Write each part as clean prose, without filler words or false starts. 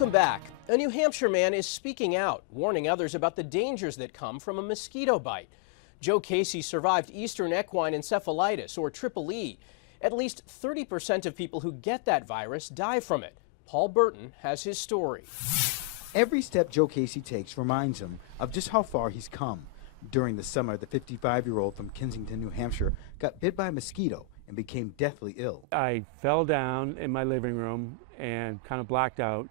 Welcome back. A New Hampshire man is speaking out, warning others about the dangers that come from a mosquito bite. Joe Casey survived Eastern equine encephalitis, or Triple E. At least 30% of people who get that virus die from it. Paul Burton has his story. Every step Joe Casey takes reminds him of just how far he's come. During the summer, the 55-year-old from Kensington, New Hampshire, got bit by a mosquito and became deathly ill. I fell down in my living room and kind of blacked out.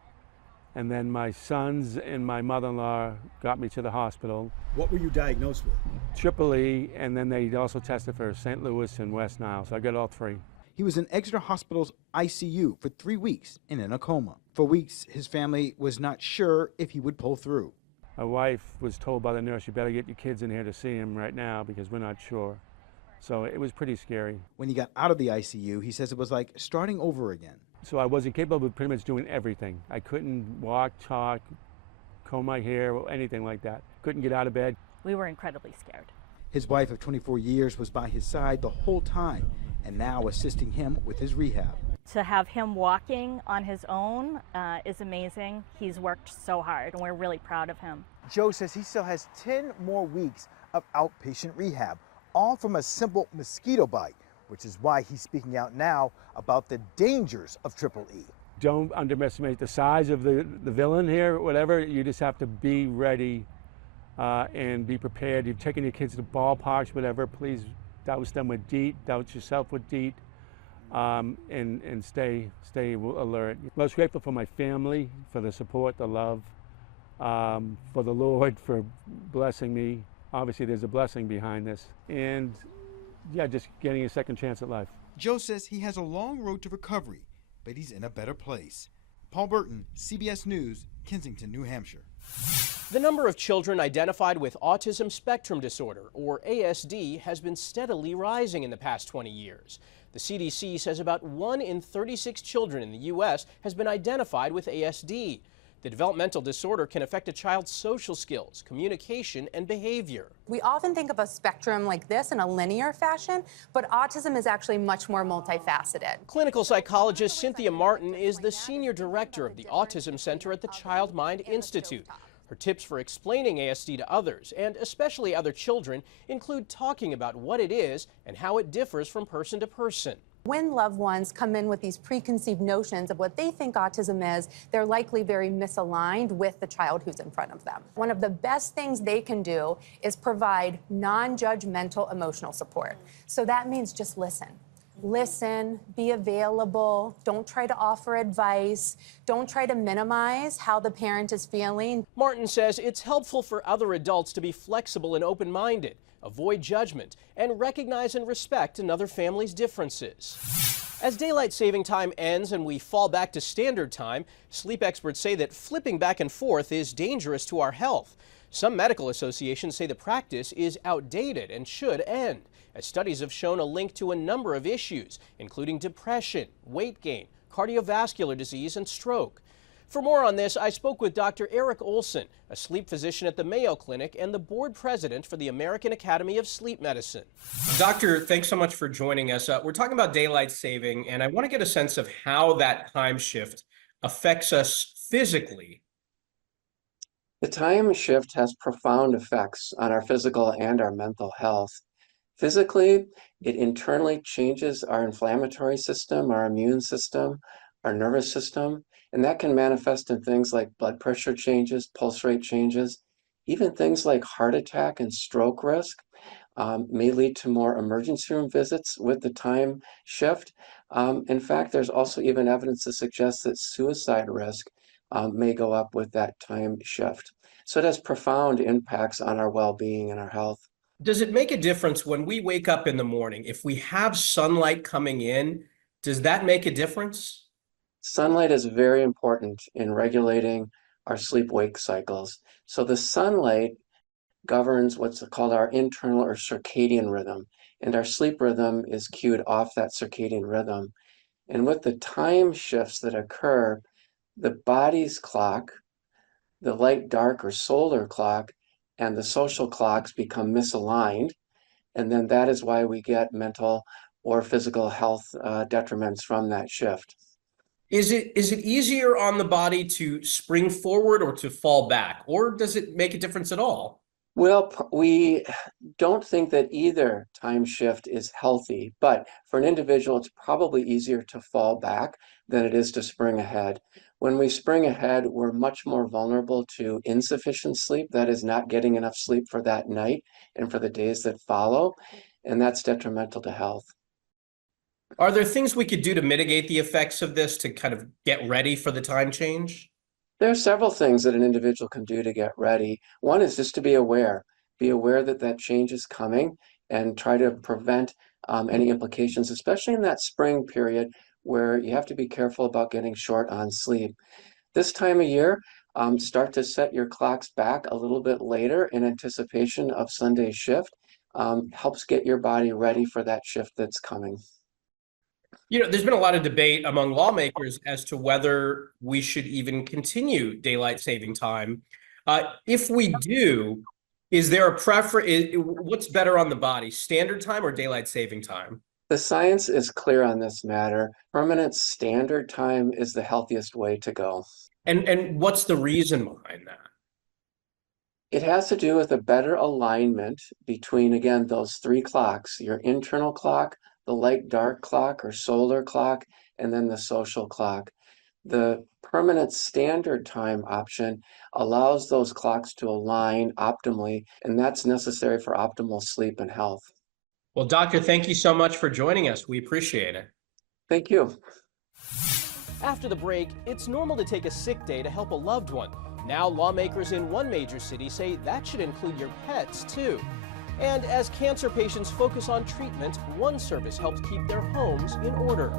And then my sons and my mother-in-law got me to the hospital. What were you diagnosed with? Triple E, and then they also tested for St. Louis and West Nile, so I got all three. He was in Exeter Hospital's ICU for 3 weeks and in a coma. For weeks, his family was not sure if he would pull through. My wife was told by the nurse, you better get your kids in here to see him right now because we're not sure. So it was pretty scary. When he got out of the ICU, he says it was like starting over again. So I wasn't capable of pretty much doing everything. I couldn't walk, talk, comb my hair, or anything like that. Couldn't get out of bed. We were incredibly scared. His wife of 24 years was by his side the whole time and now assisting him with his rehab. To have him walking on his own is amazing. He's worked so hard, and we're really proud of him. Joe says he still has 10 more weeks of outpatient rehab, all from a simple mosquito bite, which is why he's speaking out now about the dangers of Triple E. Don't underestimate the size of the villain here, whatever. You just have to be ready and be prepared. You've taken your kids to ballparks, whatever. Please douse them with DEET, douse yourself with DEET, and stay alert. Most grateful for my family, for the support, the love, for the Lord for blessing me. Obviously, there's a blessing behind this. And yeah, just getting a second chance at life. Joe says he has a long road to recovery, but he's in a better place. Paul Burton, CBS News, Kensington, New Hampshire. The number of children identified with autism spectrum disorder, or ASD, has been steadily rising in the past 20 years. The CDC says about 1 in 36 children in the U.S. has been identified with ASD. The developmental disorder can affect a child's social skills, communication, and behavior. We often think of a spectrum like this in a linear fashion, but autism is actually much more multifaceted. Clinical psychologist Cynthia Martin is the senior director of the Autism Center at the Child Mind Institute. Her tips for explaining ASD to others, and especially other children, include talking about what it is and how it differs from person to person. When loved ones come in with these preconceived notions of what they think autism is, they're likely very misaligned with the child who's in front of them. One of the best things they can do is provide non-judgmental emotional support. So that means just listen. Listen, be available, don't try to offer advice, don't try to minimize how the parent is feeling. Martin says it's helpful for other adults to be flexible and open-minded, avoid judgment, and recognize and respect another family's differences. As daylight saving time ends and we fall back to standard time, sleep experts say that flipping back and forth is dangerous to our health. Some medical associations say the practice is outdated and should end, as studies have shown a link to a number of issues, including depression, weight gain, cardiovascular disease, and stroke. For more on this, I spoke with Dr. Eric Olson, a sleep physician at the Mayo Clinic and the board president for the American Academy of Sleep Medicine. Doctor, thanks so much for joining us. We're talking about daylight saving, and I want to get a sense of how that time shift affects us physically. The time shift has profound effects on our physical and our mental health. Physically, it internally changes our inflammatory system, our immune system, our nervous system, and that can manifest in things like blood pressure changes, pulse rate changes, even things like heart attack and stroke risk may lead to more emergency room visits with the time shift. In fact, there's also even evidence to suggest that suicide risk may go up with that time shift. So it has profound impacts on our well-being and our health. Does it make a difference when we wake up in the morning? If we have sunlight coming in, does that make a difference? Sunlight is very important in regulating our sleep-wake cycles. So the sunlight governs what's called our internal or circadian rhythm, and our sleep rhythm is cued off that circadian rhythm. And with the time shifts that occur, the body's clock, the light-dark or solar clock, and the social clocks become misaligned, and then that is why we get mental or physical health detriments from that shift. Is it easier on the body to spring forward or to fall back, or does it make a difference at all? Well, we don't think that either time shift is healthy, but for an individual, it's probably easier to fall back than it is to spring ahead. When we spring ahead, we're much more vulnerable to insufficient sleep, that is, not getting enough sleep for that night and for the days that follow, and that's detrimental to health. Are there things we could do to mitigate the effects of this to kind of get ready for the time change? There are several things that an individual can do to get ready. One is just to be aware that that change is coming and try to prevent any implications, especially in that spring period where you have to be careful about getting short on sleep. This time of year, start to set your clocks back a little bit later in anticipation of Sunday's shift. Helps get your body ready for that shift that's coming. There's been a lot of debate among lawmakers as to whether we should even continue daylight saving time. If we do, is there a preference? What's better on the body, standard time or daylight saving time? The science is clear on this matter. Permanent standard time is the healthiest way to go. And what's the reason behind that? It has to do with a better alignment between, again, those three clocks, your internal clock, the light-dark clock or solar clock, and then the social clock. The permanent standard time option allows those clocks to align optimally, and that's necessary for optimal sleep and health. Well, doctor, thank you so much for joining us. We appreciate it. Thank you. After the break, it's normal to take a sick day to help a loved one. Now, lawmakers in one major city say that should include your pets, too. And as cancer patients focus on treatment, one service helps keep their homes in order.